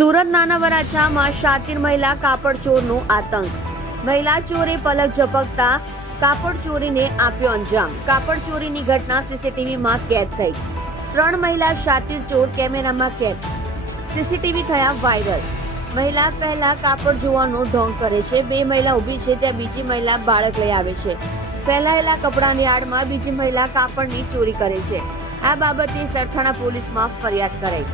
સુરત નાના વરાછામાં શાતીર મહિલા કાપડ ચોરનું આતંક. મહિલા ચોરે પલક ઝપકતા કાપડ ચોરીને આપ્યો અંજામ. કાપડ ચોરીની ઘટના સીસીટીવીમાં કેદ થઈ. 3 મહિલા શાતીર ચોર કેમેરામાં કેદ. સીસીટીવી થયા વાયરલ. મહિલા પહેલા કાપડ જોવાનો ઢોંગ કરે છે. 2 મહિલા ઊભી છે ત્યાં બીજી મહિલા બાળક લઈ આવે છે. ફેલાયેલા કપડાની આડમાં બીજી મહિલા કાપડની ચોરી કરે છે. આ બાબતે સરથાણા પોલીસમાં ફરિયાદ કરાઈ.